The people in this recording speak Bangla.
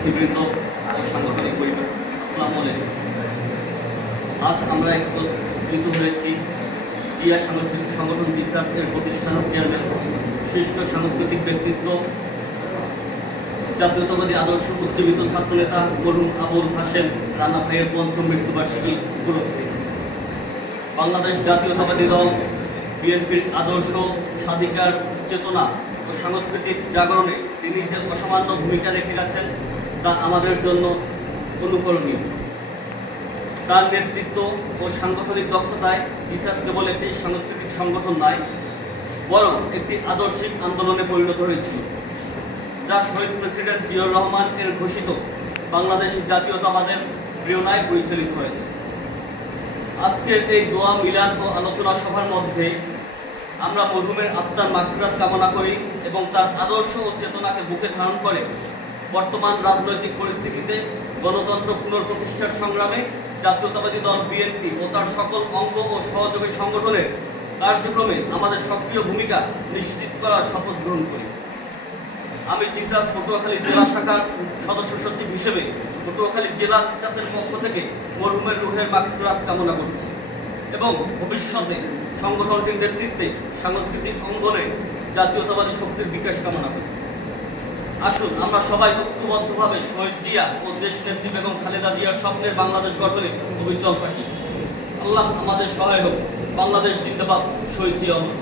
নেতৃবৃন্দ ও সাংগঠনিক পরিবার, আসসালামু আলাইকুম। আজ আমরা একত্রিত হয়েছি জিয়া সাংস্কৃতিক সংগঠন জিসাস এর প্রতিষ্ঠান চেয়ারম্যান, বিশিষ্ট সাংস্কৃতিক ব্যক্তিত্ব, জাতীয়তাবাদী আদর্শ উজ্জীবিত ছাত্রনেতা মরহুম আবুল হাশেম রানা ভাইয়ের পঞ্চম মৃত্যুবার্ষিকী উপলক্ষে বাংলাদেশ জাতীয়তাবাদী দল বিএনপির আদর্শ, স্বাধিকার, চেতনা ও সাংস্কৃতিক জাগরণে তিনি যে অসামান্য ভূমিকা রেখে গেছেন তা আমাদের জন্য অনুকরণীয়। তার নেতৃত্ব ও সাংগঠনিক দক্ষতায় জিসাস কেবল একটি সাংস্কৃতিক সংগঠন নয়, বরং একটি আদর্শিক আন্দোলনে পরিণত হয়েছিল, যা শহীদ প্রেসিডেন্ট জিয়াউর রহমান এর ঘোষিত বাংলাদেশ জাতীয়তাবাদের প্রেরণায় পরিচালিত হয়েছে। আজকের এই দোয়া, মিলাদ ও আলোচনা সভার মধ্যে আমরা মরহুমের আত্মার মাগফিরাত কামনা করি এবং তার আদর্শ ও চেতনাকে বুকে ধারণ করে বর্তমান রাজনৈতিক পরিস্থিতিতে গণতন্ত্র পুনঃপ্রতিষ্ঠার সংগ্রামে জাতীয়তাবাদী দল বিএনপি ও তার সকল অঙ্গ ও সহযোগী সংগঠনের কার্যক্রমে আমাদের সক্রিয় ভূমিকা নিশ্চিত করার শপথ গ্রহণ করি। আমি জিসাস পটুয়াখালী জেলা শাখার সদস্য সচিব হিসেবে পটুয়াখালী জেলা জিসাসের পক্ষ থেকে মরহুমের রুহের মাগফিরাত কামনা করছি এবং ভবিষ্যতে সংগঠনটির নেতৃত্বে সাংস্কৃতিক অঙ্গনে জাতীয়তাবাদী শক্তির বিকাশ কামনা করি। আসুন আমরা সবাই ঐক্যবদ্ধভাবে শহীদ জিয়া ও দেশ নেত্রী বেগম খালেদা জিয়ার স্বপ্নের বাংলাদেশ গঠনে অবিচল থাকি। আল্লাহ আমাদের সহায় হোক। বাংলাদেশ জিন্দাবাদ, শহীদ জিয়া অমর।